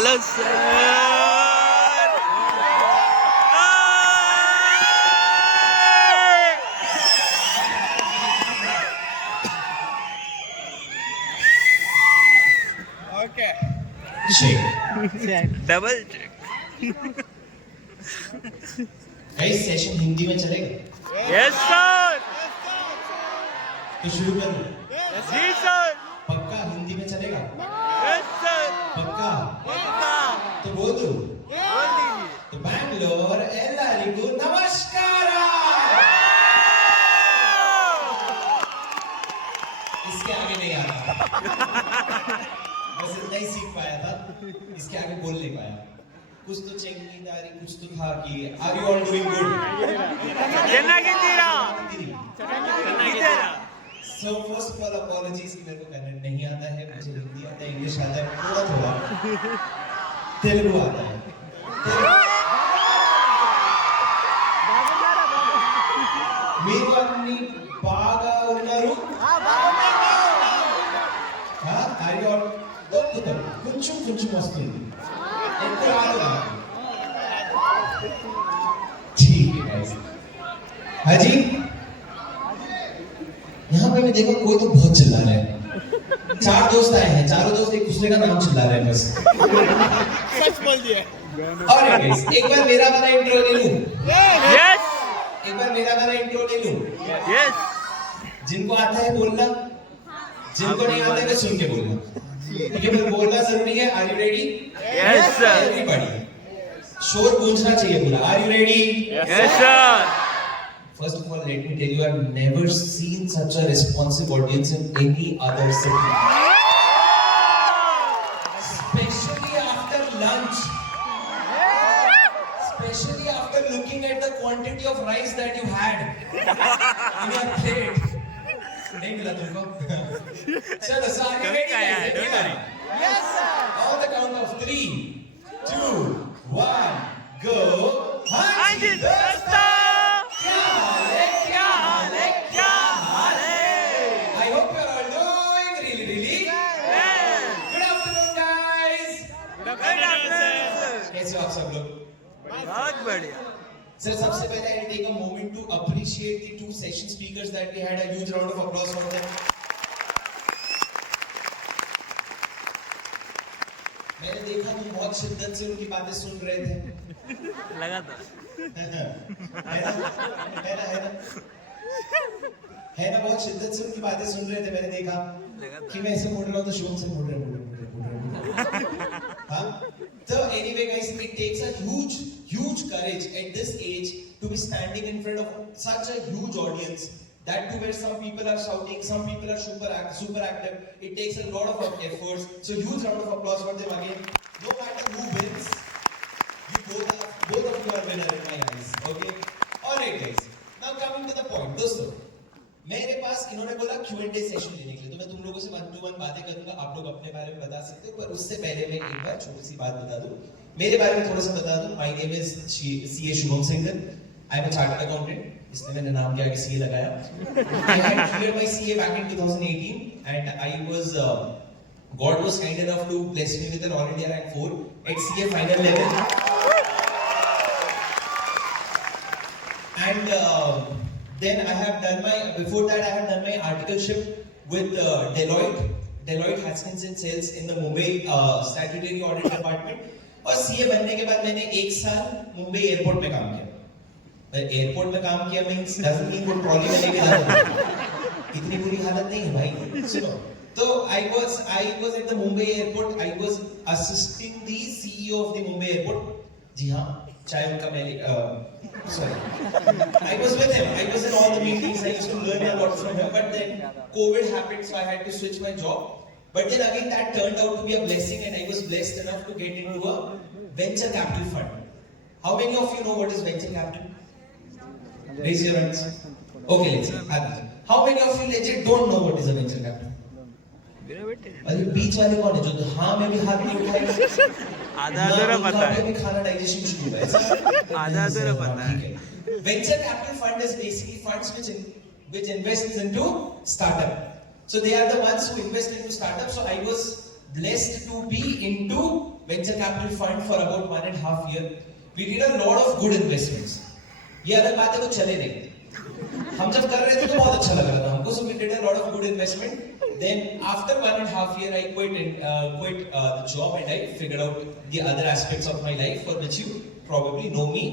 Hello sir. Okay double check. कई session Hindi में चलेगा? Yes sir. तो शुरू करूं? जी सर। पक्का हिंदी में चलेगा? Yes sir. पक्का? पक्का। तो बोल दूं? बोल दीजिए। तो बैंगलोर एल्लारिगु नमस्कार। इसके आगे नहीं आता। बस इतना ही सीख पाया था, इसके आगे बोल नहीं पाया। कुछ तो चेंगीदारी कुछ तो था कि are you all doing good? So first of all apologies कि मेरे को कन्नड़ नहीं आता है, मुझे हिंदी आता है, इंग्लिश आता है, थोड़ा थोड़ा तेलुगु आता है। మీరు అన్ని బాగా ఉన్నారు? అది దొక్కుతారు, కొంచెం కొంచెం వస్తుంది, ఎక్కువ రాదు నాకు। ठीक है गाइस। हाँ जी, यहाँ पे मैं देखा कोई तो बहुत चिल्ला रहा है। 4 दोस्त आए हैं, चारों दोस्त एक दूसरे का नाम चिल्ला रहे हैं बस। सच बोल दिया। और गाइस एक बार मेरा वाला इंट्रो ले लूं? यस। एक बार मेरा वाला इंट्रो ले लूं? यस। जिनको आता है बोलना, जिनको नहीं आता है सुन के बोलना। ठीक है, फिर बोलना जरूरी है। Are you ready? Yes sir. Everybody शोर गूंजना चाहिए पूरा। Are you ready? Yes sir. First of all, let me tell you, I've never seen such a responsive audience in any other city. Especially after lunch. Especially after looking at the quantity of rice that you had in your plate. नहीं मिला तुमको? चलो सारे ready? Yes sir. On the count of 3, 2, 1, go. हाँ जी दोस्तों। कैसे हो आप सब लोग? बहुत बढ़िया। सर सबसे पहले I take a moment to appreciate the 2 session speakers that we had. A huge round of applause for them. मैंने देखा तुम बहुत शिद्दत से उनकी बातें सुन रहे थे। लगा था। है ना बहुत शिद्दत से उनकी बातें सुन रहे थे। मैंने देखा कि मैं ऐसे मुड़ रहा हूँ तो शोम से मुड़ रहे। हाँ? So anyway guys, it takes a huge courage at this age to be standing in front of such a huge audience. That too where some people are shouting, some people are super active. It takes a lot of efforts. So huge round of applause for them again. No matter who wins, you both of you are winner in my eyes. Okay? Alright guys. Now coming to the point, दोस्तों मेरे पास इन्होंने बोला Q&A session लेने के लिए, तो मैं तुम लोगों से 1 to 1 बातें करूंगा। आप लोग अपने बारे में बता सकते हो, पर उससे पहले मैं एक बार छोटी सी बात बता दूं, मेरे बारे में थोड़ा सा बता दूं। My name is CA Shubham Singhal. I am a chartered accountant, इसलिए मैंने नाम के आगे CA लगाया। I had cleared my CA back in 2018 and I was God was kind enough to bless me with an all India rank 4 at CA final level. And then I have done before that I have done my articleship with Deloitte Haskins and Sells in the Mumbai statutory audit department. और CA बनने के बाद मैंने 1 साल Mumbai airport में काम किया। Airport में काम किया मींस डजंट मीन कोई ट्रॉली में लेके जाता। इतनी बुरी हालत नहीं है भाई, सुनो। तो I was at the Mumbai airport. I was assisting the CEO of the Mumbai airport. जी हाँ, चाहे उनका मैं I was with him. I was in all the meetings. I used to learn a lot from him. But then COVID happened, so I had to switch my job. But then again, that turned out to be a blessing, and I was blessed enough to get into a venture capital fund. How many of you know what is venture capital? Raise your hands. Okay, let's see. How many of you legit don't know what is a venture capital? अरे बीच वाले कौन है जो हाँ में भी हाथ नहीं उठाएगा? आधा अधूरा पता है। भी खाना डाइजेशन शुरू है। आधा अधूरा पता है। Venture capital fund is basically funds which invests into startup. So they are the ones who invest into startups. So I was blessed to be into venture capital fund for about 1.5 years. We did a lot of good investments. ये अलग बात है वो चले नहीं. हम जब कर रहे थे तो बहुत अच्छा लग रहा था हमको. So we did a lot of good investment. Then after 1.5 years, I quit the job and I figured out the other aspects of my life for which you probably know me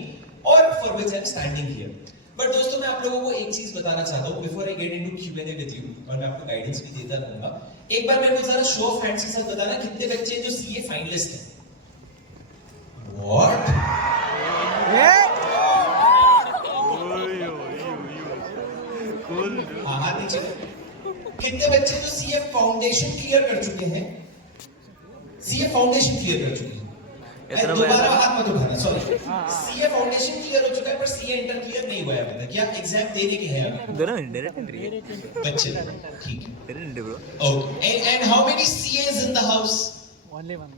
or for which I'm standing here. But दोस्तों मैं आप लोगों को एक चीज बताना चाहता हूँ before I get into Q&A with you और मैं आपको गाइडेंस भी देता रहूँगा. एक बार मेरे को जरा शो ऑफ हैंड्स के साथ बताना कितने बच्चे हैं जो सीए फाइनलिस्ट हैं. What? हाँ नीचे. कितने बच्चे जो सीए फाउंडेशन क्लियर कर चुके हैं? सीए फाउंडेशन क्लियर कर चुके हैं. दोबारा हाथ मत उठाना, सॉरी. सीए फाउंडेशन क्लियर हो चुका है पर सीए इंटर क्लियर नहीं हुआ है अभी तक. क्या एग्जाम देने के हैं दोनों डायरेक्ट एंट्री है बच्चे? ठीक है. Direct bro. Okay. And how many CS in the house? Only one.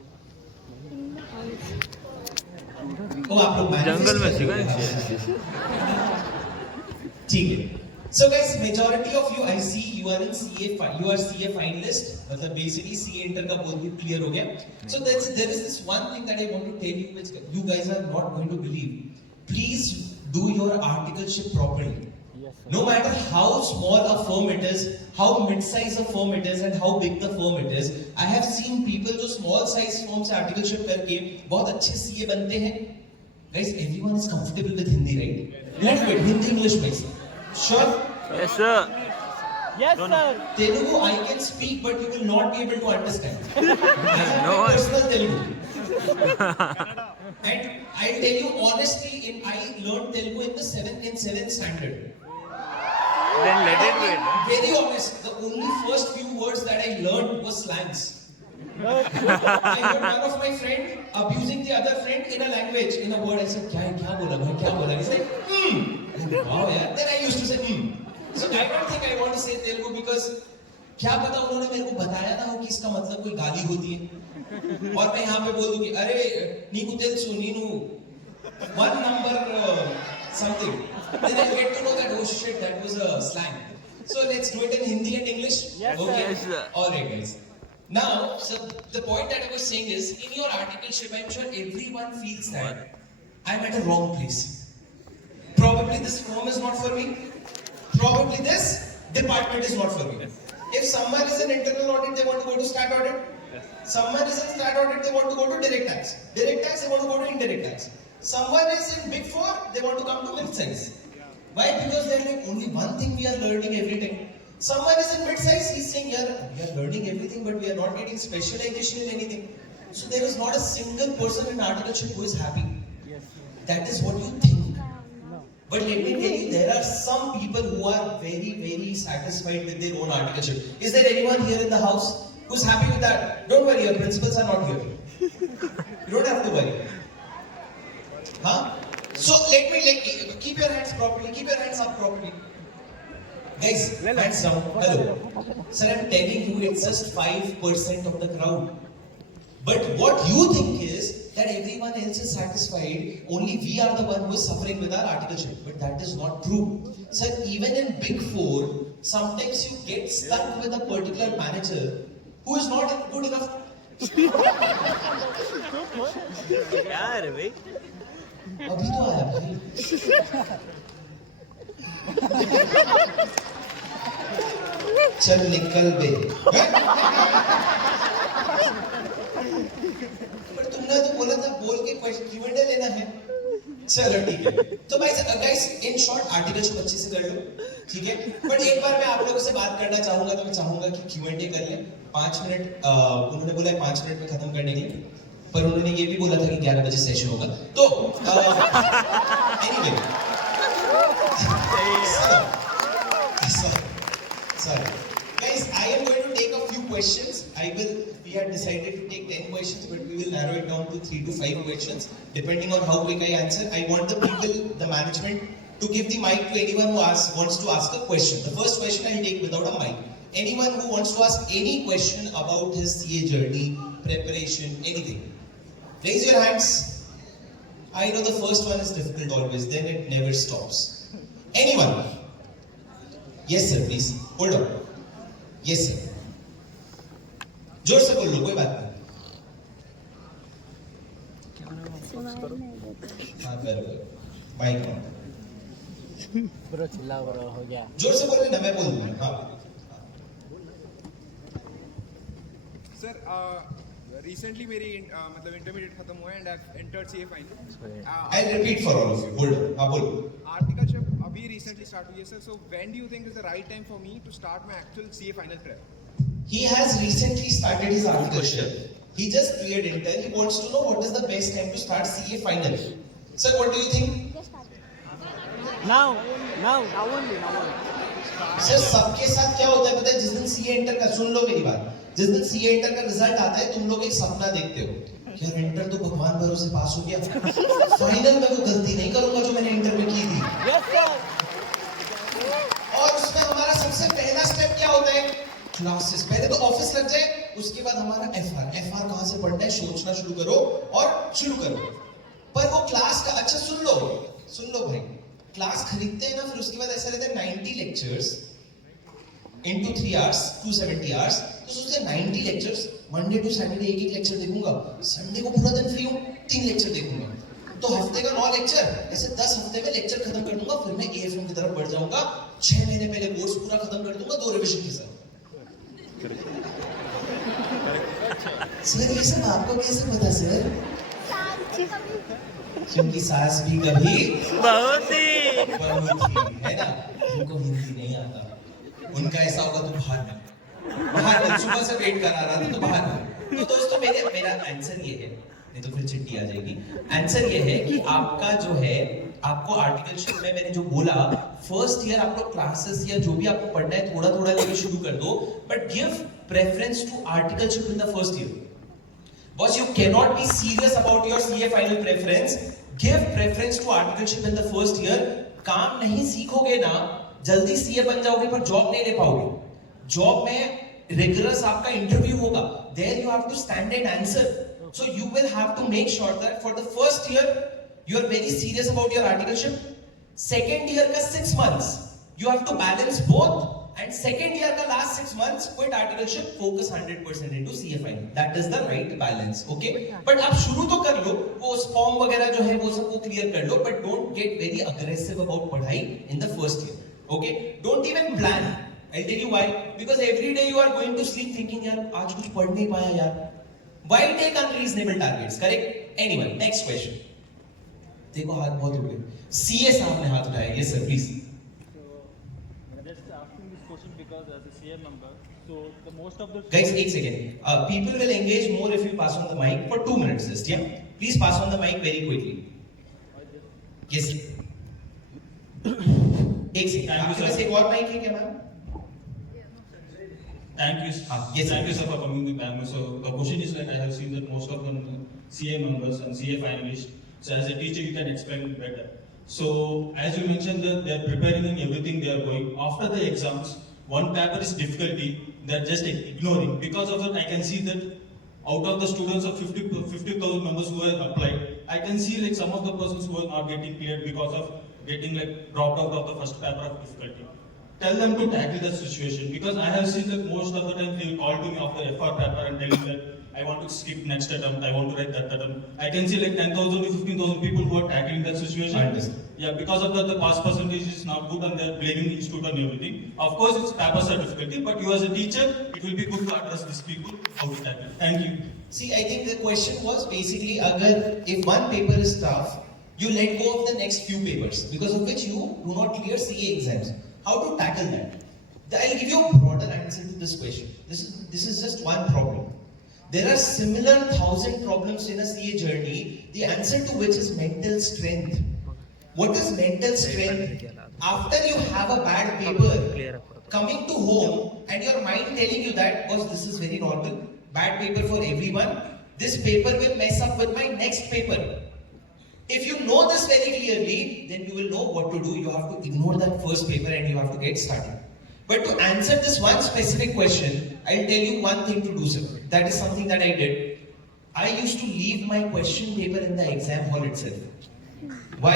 ओ आप लोग जंगल में सीखा ठीक है. So guys, majority of you I see you are in CA, you are CA finalist. मतलब basically CA inter का बोल भी clear हो गया. So there is this one thing that I want to tell you which you guys are not going to believe. Please do your articleship properly. Yes, sir. No matter how small a firm it is, how mid-size a firm it is, and how big the firm it is, I have seen people जो small size firm से articleship करके बहुत अच्छे CA बनते हैं. Guys, everyone is comfortable with Hindi, right? Little bit Hindi English mix. Sure. Yes sir. Yes, sir. Telugu I can speak, but you will not be able to understand. No one. Personal Telugu. And I'll tell you honestly, I learned Telugu in the seventh standard. Then let it be. Very honest, the only first few words that I learned was slangs. I heard one of my friend abusing the other friend in a language, in a word. I said, क्या बोला भाई, क्या बोला? He said, wow, yeah. Then I used to say, So I don't think I want to say Telugu because क्या पता उन्होंने मेरे को बताया ना हो कि इसका मतलब कोई गाली होती है और मैं यहाँ पे बोल दूँ कि अरे Neeku तेलसु Neenu one number something. Then I get to know that oh shit that was a slang. So let's do it in Hindi and English. Yes, Okay. Yes, sir. All right, guys. Now, so the point that I was saying is, in your articleship, I'm sure everyone feels that I'm at a wrong place. Probably this firm is not for me. Probably this department is not for me. If someone is in internal audit, they want to go to stat audit. Someone is in stat audit, they want to go to direct tax. Direct tax, they want to go to indirect tax. Someone is in Big Four, they want to come to mid-size. Why? Because they're like, only one thing we are learning every time. Someone is in mid-size, he's saying, yeah, we are learning everything, but we are not getting specialization in anything. So there is not a single person in articleship who is happy. Yes. That is what you think. No. But let me tell you, there are some people who are very, very satisfied with their own articleship. Is there anyone here in the house who's happy with that? Don't worry, your principals are not here. You don't have to worry. Huh? So keep your hands properly, keep your hands up properly. Guys, hands down. Hello. Sir, I'm telling you, it's just 5% of the crowd. But what you think is that everyone else is satisfied, only we are the one who is suffering with our articleship. But that is not true. Sir, even in Big Four, sometimes you get stuck with a particular manager who is not good enough. क्या है रे भाई? अभी तो आया भाई. चल निकल बे. पर तुमने तो बोला था बोल के Q&A लेना है. चलो ठीक है. तो गाइस इन शॉर्ट आर्टिकल्स अच्छे से कर लो, ठीक है. बट एक बार मैं आप लोगों से बात करना चाहूंगा, तो मैं चाहूंगा कि Q&A कर लें. 5 मिनट उन्होंने बोला है 5 मिनट में खत्म करने के लिए, पर उन्होंने ये भी बोला था कि 11 बजे सेशन होगा. तो anyway sorry. Guys, I am going to take a few questions. We had decided to take 10 questions, but we will narrow it down to 3 to 5 questions, depending on how quick I answer. I want the people, the management, to give the mic to anyone who wants to ask a question. The first question I will take without a mic. Anyone who wants to ask any question about his CA journey, preparation, anything. Raise your hands. I know the first one is difficult always, then it never stops. Anyone? Yes sir, please. Hold on. Yes sir. जोर से बोल लो, कोई बात नहीं. हाँ बराबर mic on bro चिल्ला bro हो गया जोर से बोल ना मैं बोल दूंगा हाँ सर रिसेंटली मेरी मतलब इंटरमीडिएट खत्म हुआ and I entered CA final I repeat for all of you hold हाँ बोलो आर्टिकलशिप अभी रिसेंटली स्टार्ट हुई है sir so when do you think is the right time for me to start my actual CA final prep He has recently started his articleship. He just cleared inter. He wants to know what is the best time to start CA final. Sir, what do you think? now only sir सबके साथ क्या होता है पता है जिस दिन CA inter का सुन लो मेरी बात जिस दिन सीए इंटर का रिजल्ट आता है तुम लोग एक सपना देखते हो यार इंटर तो भगवान भरोसे पास हो गया फाइनल में वो गलती नहीं करूंगा जो मैंने इंटर में की थी yes sir और उसमें हमारा सबसे पहला स्टेप क्या होता है क्लासेस पहले तो ऑफिस लग जाए उसके बाद हमारा एफआर कहां से पढ़ना है सोचना शुरू करो और शुरू करो पर वो क्लास का अच्छा सुन लो भाई क्लास खरीदते हैं ना फिर उसके बाद ऐसा रहता है 90 लेक्चर्स इनटू 3 आवर्स 270 आवर्स तो सोचते हैं 90 लेक्चर्स मंडे टू सैटरडे एक लेक्चर देखूंगा संडे को पूरा दिन फ्री हूं 3 लेक्चर देखूंगा तो हफ्ते का 9 लेक्चर ऐसे 10 हफ्ते में लेक्चर खत्म कर दूंगा फिर मैं एएफएम की तरफ बढ़ जाऊंगा 6 महीने पहले कोर्स पूरा खत्म कर दूंगा 2 रिवीजन के साथ सर ये सब आपको कैसे पता सर क्योंकि सास भी कभी बहुत ही बहुत ही है ना उनको हिंदी नहीं आता उनका ऐसा होगा तो बाहर सुबह से वेट करा रहा था तो बाहर तो दोस्तों मेरा आंसर ये है नहीं तो फिर चिट्ठी आ जाएगी आंसर ये है कि आपका जो है आपको आर्टिकलशिप में मैंने जो बोला फर्स्ट ईयर आप लोग क्लासेस या जो भी आपको पढ़ना है थोड़ा थोड़ा लेके शुरू कर दो but give preference to articleship in the first year boss you can not be serious about your CA final preference give preference to articleship in the first year काम नहीं सीखोगे ना जल्दी सीए बन जाओगे पर जॉब नहीं ले पाओगे जॉब में रिगरस आपका इंटरव्यू होगा there you have to stand and answer so you will have to make sure that for the first year you are very serious about your articleship second year ka 6 months you have to balance both and second year ka last 6 months quit articleship focus 100% into CA final that is the right balance okay but आप शुरू तो कर लो वो form वगैरह जो है वो सब को क्लियर कर लो but don't get very aggressive about पढ़ाई in the first year okay don't even plan I'll tell you why because every day you are going to sleep thinking यार आज कुछ पढ़ नहीं पाया यार why take unreasonable targets correct anyone next question देखो हाथ बहुत उठ गए सीए साहब ने हाथ उठाया yes sir please Just asking this question because as a CA member, so the most of the guys एक second people will engage more if you pass on the mic for 2 minutes just yeah please pass on the mic very quickly yes एक second आपके पास एक और mic है क्या ma'am Thank you. Yes, Thank you, sir, for coming to Bangalore. So the question is like I have seen that most of them CA members and CA finalists. So as a teacher, you can explain better. So as you mentioned that they are preparing and everything they are going. After the exams, one paper is difficulty. They are just ignoring. Because of that, I can see that out of the students of 50,000 members who have applied, I can see like some of the persons who are not getting cleared because of getting like dropped out of the first paper of difficulty. Tell them to tackle the situation because I have seen that most of the time they will call to me after FR paper and tell me that I want to skip next attempt, I want to write that attempt. I can see like 10,000 to 15,000 people who are tackling that situation. I understand. Yeah, because of that the pass percentage is not good and they are blaming the institute and everything. Of course, it's papers are difficulty, but you as a teacher, it will be good to address these people how to tackle. Thank you. see I think the question was basically agar if one paper is tough you let go of the next few papers because of which you do not clear CA exams how to tackle that I'll give you a broader answer to this question this is just one problem there are similar 1,000 problems in a CA journey the answer to which is mental strength what is mental strength after you have a bad paper coming to home and your mind telling you that boss this is very normal bad paper for everyone this paper will mess up with my next paper if you know this very clearly then you will know what to do you have to ignore that first paper and you have to get started but to answer this one specific question I'll tell you one thing to do sir that is something that I did I used to leave my question paper in the exam hall itself why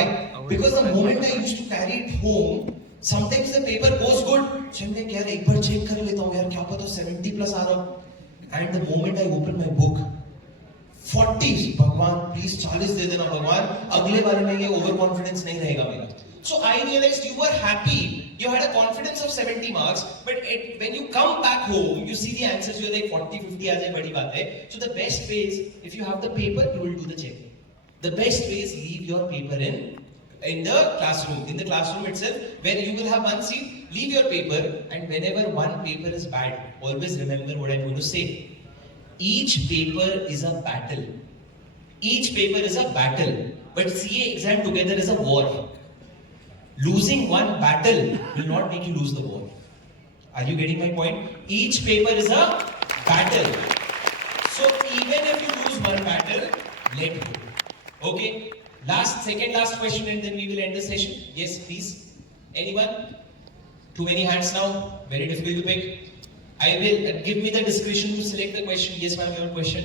because the moment I used to carry it home sometimes the paper goes good चलिए यार एक बार check कर लेता हूँ यार क्या पता 70 plus आ रहा हूँ and the moment I open my book 40 भगवान प्लीज 40 दे देना भगवान, अगले बारे में ये ओवर कॉन्फिडेंस नहीं रहेगा मेरा. So I realized you were happy, you had a confidence of 70 marks, but when you come back home, you see the answers, you're like 40, 50 आ जाए बड़ी बात है. So the best way is, if you have the paper, you will do the checking. The best way is leave your paper in the classroom. In the classroom itself, where you will have one seat, leave your paper, and whenever one paper is bad, always remember what I'm going to say. Each paper is a battle. Each paper is a battle. But CA exam together is a war. Losing one battle will not make you lose the war. Are you getting my point? Each paper is a battle. So even if you lose one battle, let go. Okay? Second last question and then we will end the session. Yes, please. Anyone? Too many hands now. Very difficult to pick. I will give me the discretion to select the question. Yes, ma'am, your question.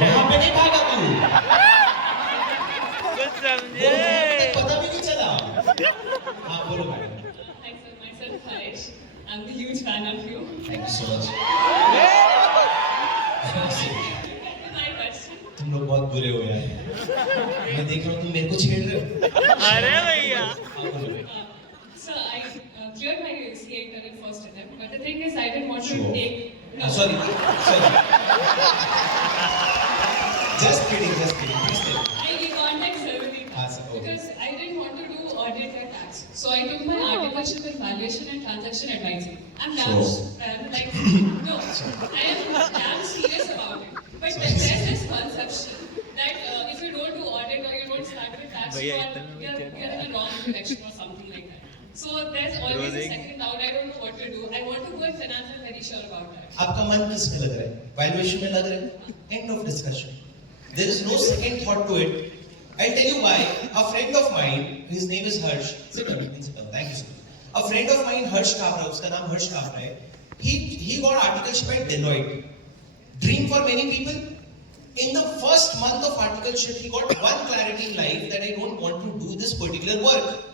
वहाँ पे नहीं भागा तू, कुछ समझे. पता भी नहीं चला. हाँ बोलो madam. Hi sir, myself Harish. I'm the huge fan of you. Thank you so much. My question. तुम लोग बहुत बुरे हो यार. मैं देख रहा हूँ तुम मेरे को छेड़ रहे हो. अरे भैया. हाँ बोलो भाई. So I cleared my CA in first attempt, but the thing is I didn't want to Sure. take. Sorry. Just kidding. Please tell me. I context everything. sir, okay. Because I didn't want to do audit or tax. So I took my articleship in valuation and transaction advising. I'm damn Sure. no, I am damn serious about it. But there's this conception that if you don't do audit or you don't start with tax, Bhaiya, you're in a wrong direction or something like that. So there's always a second doubt. I don't know what to do. I want to go in finance. I'm very sure about that. आपका मन किस में लग रहा है? Valuation में लग रहा है? End of discussion. There is no second thought to it. I'll tell you why. A friend of mine, his name is Harsh. Sit down, principal. Thank you, sir. A friend of mine, Harsh Kabra, उसका नाम हर्ष काबरा है. He got articleship at Deloitte. Dream for many people. In the first month of articleship, he got one clarity in life that I don't want to do this particular work.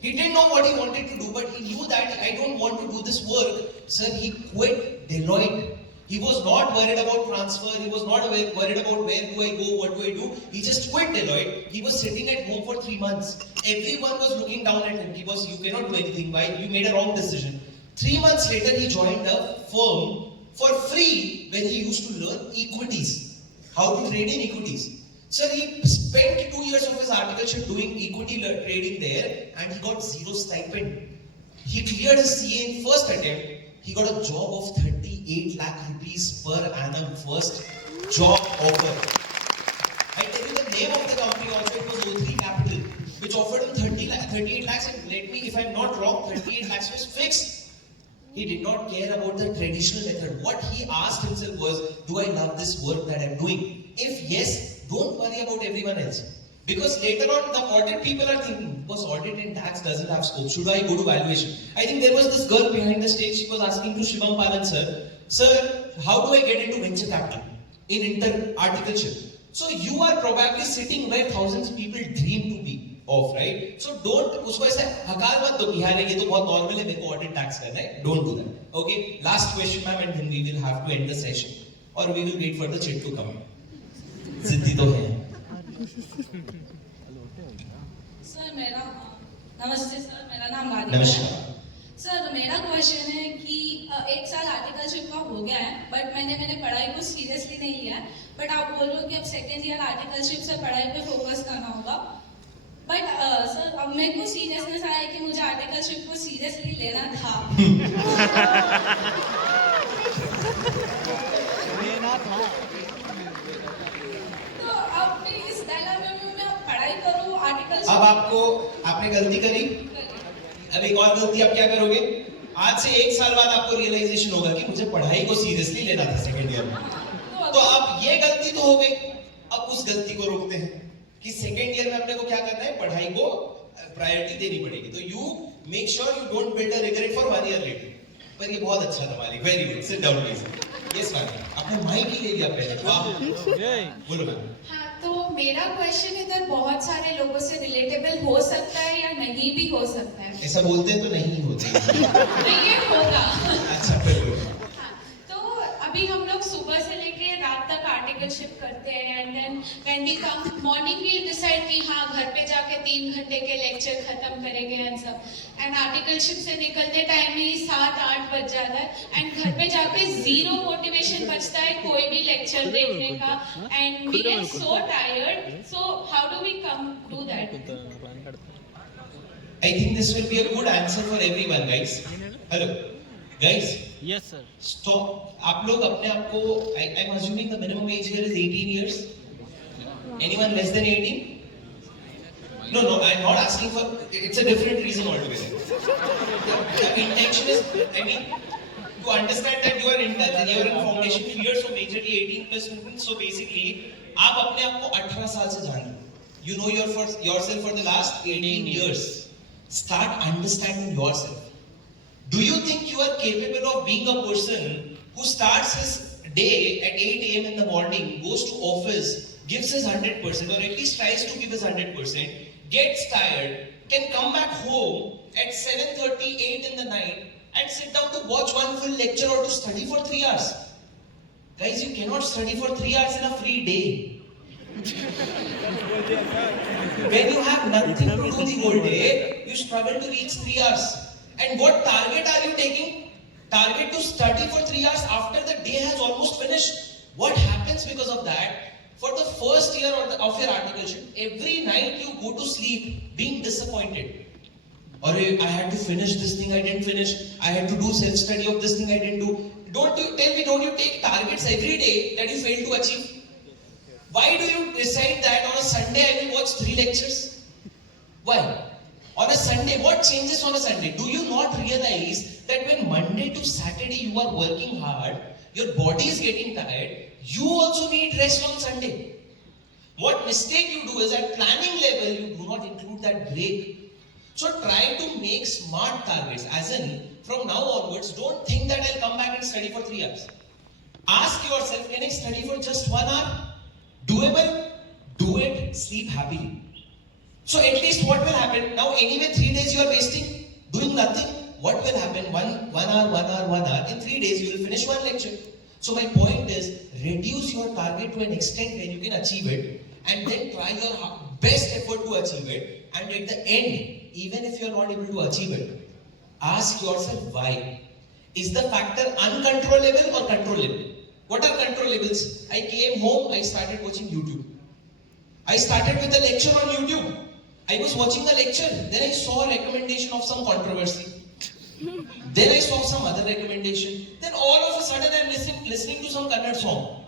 He didn't know what he wanted to do, but he knew that I don't want to do this work. Sir, he quit Deloitte. He was not worried about transfer. He was not worried about where do I go, what do I do. He just quit Deloitte. He was sitting at home for 3 months. Everyone was looking down at him. You cannot do anything. Why? You made a wrong decision. 3 months later, he joined a firm for free where he used to learn equities. How to trade in equities. Sir, he spent 2 years of his articleship doing equity trading there and he got 0 stipend. He cleared his CA in first attempt. He got a job of 38 lakh rupees per annum, first job offer. I tell you the name of the company also, it was O3 Capital, which offered him 38 lakhs and let me, if I'm not wrong, 38 lakhs was fixed. He did not care about the traditional method. What he asked himself was, do I love this work that I'm doing? If yes, don't worry about everyone else. Because later on, the audit people are thinking, because audit and tax doesn't have scope. Should I go to valuation? I think there was this girl behind the stage, she was asking to Shivam Palan sir, sir, how do I get into venture capital in inter-articleship? So you are probably sitting where thousands of people dream to be of, right? So don't, उसको ऐसा हकार मत दो कि यार ये तो बहुत normal है, मेरे को audit tax करना है. Don't do that. Okay? Last question, ma'am, and then we will have to end the session. Or we will wait for the chit to come. सिद्धि तो है. सर नमस्ते सर, मेरा नाम राधिका है. नमस्कार. सर मेरा क्वेश्चन है कि 1 साल आर्टिकलशिप का हो गया है, बट मैंने पढ़ाई को सीरियसली नहीं लिया है. बट आप बोल रहे हो कि अब सेकेंड ईयर आर्टिकलशिप से पढ़ाई पे फोकस करना होगा. बट सर अब मेरे को सीरियसनेस आया कि मुझे आर्टिकलशिप को सीरियसली लेना था. तो अब इस डायलेमा में मैं पढ़ाई करूँ आर्टिकलशिप. अब आपने गलती करी. अब एक और गलती आप क्या करोगे? आज से 1 साल बाद आपको रियलाइजेशन होगा कि मुझे पढ़ाई को सीरियसली लेना था सेकेंड ईयर में. तो अब ये गलती तो हो गई. अब उस गलती को रोकते हैं कि सेकेंड ईयर में अपने को क्या करना है, पढ़ाई को प्रायोरिटी देनी पड़ेगी. तो you make sure you don't build a regret for 1 year later. पर ये बहुत अच्छा था मालिक. Very good. Sit down please. Yes ma'am, आपने माइक ही ले लिया पहले. वाह, बोलो मैम. हाँ तो मेरा क्वेश्चन इधर बहुत सारे लोगों से रिलेटेबल हो सकता है या नहीं भी हो सकता है। ऐसा बोलते हैं तो नहीं होते। नहीं, ये होगा। अच्छा फिर बोलो। हाँ, तो अभी हम लोग सुबह से लेके रात तक आर्टिकलशिप करते हैं and then when we come morning we decide कि हाँ घर पे जाके 3 घंटे के लेक्चर खत्म करेंगे एंड सब, एंड आर्टिकलशिप से निकलते टाइम ही 7-8 बज जाता है एंड घर पे जाके जीरो मोटिवेशन बचता है कोई भी लेक्चर देखने का and we get so tired. So how do we come do that? I think this will be a good answer for everyone, guys. Hello, guys. Yes, sir. Stop. आप लोग अपने आप को I'm assuming the minimum age here is 18 years. Anyone less than 18? No, I'm not asking for. It's a different reason altogether. The intention is, I mean, to understand that you are in foundation years, so majorly 18 plus students. So basically, आप अपने आप को 18 साल से जान लो. You know yourself for the last 18 years. Start understanding yourself. Do you think you are capable of being a person who starts his day at 8 a.m. in the morning, goes to office, gives his 100% or at least tries to give his 100%, gets tired, can come back home at 7:30, 8 in the night and sit down to watch one full lecture or to study for 3 hours? Guys, you cannot study for 3 hours in a free day. When you have nothing to do the whole day, you struggle to reach 3 hours. And what target are you taking? Target to study for 3 hours after the day has almost finished. What happens because of that? For the first year of your articleship, every night you go to sleep being disappointed. Or I had to finish this thing I didn't finish. I had to do self-study of this thing I didn't do. Don't you take targets every day that you fail to achieve? Why do you decide that on a Sunday I will watch 3 lectures? Why? On a Sunday, what changes on a Sunday? Do you not realize that when Monday to Saturday you are working hard, your body is getting tired, you also need rest on Sunday? What mistake you do is at planning level, you do not include that break. So try to make smart targets. As in, from now onwards, don't think that I'll come back and study for 3 hours. Ask yourself, can I study for just 1 hour? Doable? Do it, sleep happily. So at least what will happen? Now anyway 3 days you are wasting doing nothing. What will happen? One hour. In 3 days you will finish 1 lecture. So my point is, reduce your target to an extent where you can achieve it, and then try your best effort to achieve it. And at the end, even if you are not able to achieve it, ask yourself why. Is the factor uncontrollable or controllable? What are controllables? I came home, I started watching YouTube. I started with a lecture on YouTube. I was watching a lecture, then I saw a recommendation of some controversy. Then I saw some other recommendation. Then all of a sudden I'm listening to some Kannada song.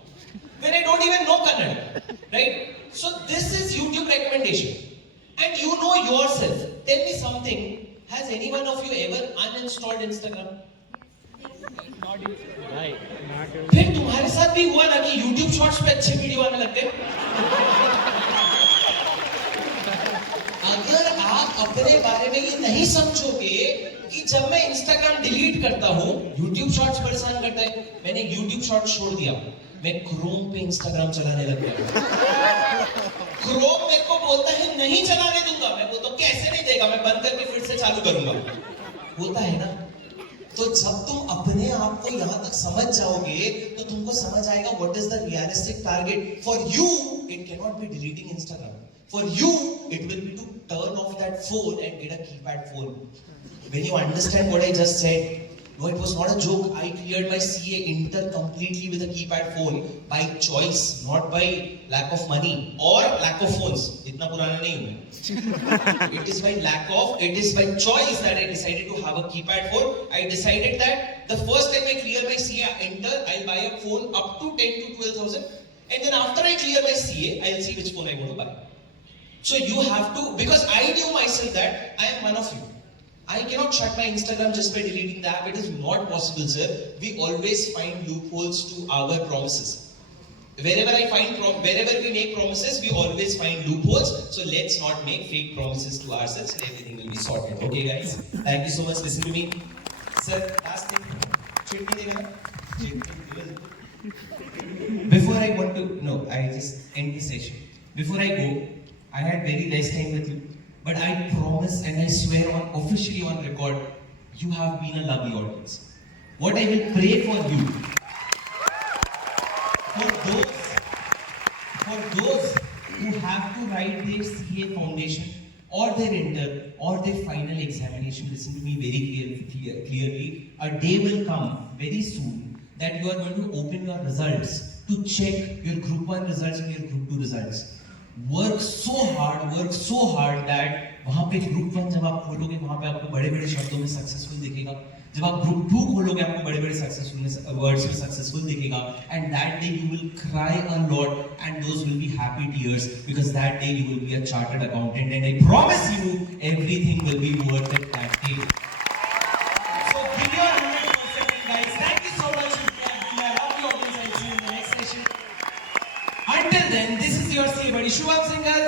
When I don't even know Kannada. Right? So this is YouTube recommendation. And you know yourself. Tell me something. Has any one of you ever uninstalled Instagram? फिर तुम्हारे साथ भी हुआ ना कि YouTube shorts पे अच्छे video आने लग गए? अगर आप अपने बारे में ये नहीं समझोगे कि जब मैं Instagram डिलीट करता हूँ, YouTube शॉर्ट्स परेशान करता है, मैंने YouTube शॉर्ट्स छोड़ दिया, मैं Chrome पे Instagram चलाने लग गया। Chrome मेरे को बोलता है नहीं चलाने दूंगा, मैं बोलता हूँ कैसे नहीं देगा, मैं बंद करके फिर से चालू करूंगा। होता है ना? तो जब तुम अपने आप को यहाँ तक समझ जाओगे, तो तुमको समझ आएगा what is the realistic target. For you, it cannot be deleting Instagram. For you, it will be to turn off that phone and get a keypad phone. When you understand what I just said, no, it was not a joke. I cleared my CA Inter completely with a keypad phone by choice, not by lack of money or lack of phones. इतना पुराना नहीं हूँ मैं. It is by choice that I decided to have a keypad phone. I decided that the first time I clear my CA Inter, I'll buy a phone up to 10 to 12,000, and then after I clear my CA, I'll see which phone I want to buy. So you have to, because I knew myself that I am one of you. I cannot shut my Instagram just by deleting the app. It is not possible, sir. We always find loopholes to our promises. Wherever we make promises, we always find loopholes. So let's not make fake promises to ourselves and everything will be sorted. Okay, guys? Thank you so much. Listen to me. Sir, last thing. Before I want to, I just end the session. before I go, I had very nice time with you, but I promise and I swear on officially on record, you have been a lovely audience. What I will pray for you, for those who have to write their CA foundation or their inter or their final examination, listen to me very clearly. A day will come very soon that you are going to open your results to check your group 1 results and your group 2 results. Work so hard that वहाँ पे group 1 जब आप खोलोगे वहाँ पे आपको बड़े-बड़े शब्दों में सक्सेसफुल दिखेगा. जब आप ग्रुप 2 खोलोगे आपको बड़े-बड़े सक्सेसफुल वर्ड्स में सक्सेसफुल दिखेगा. And that day you will cry a lot and those will be happy tears because that day you will be a chartered accountant and I promise you everything will be worth it that day. So give your 100% guys. Thank you so much. We are lovely audience. I'll see you in the next session. Until then, this is your CA buddy Shubham Singhal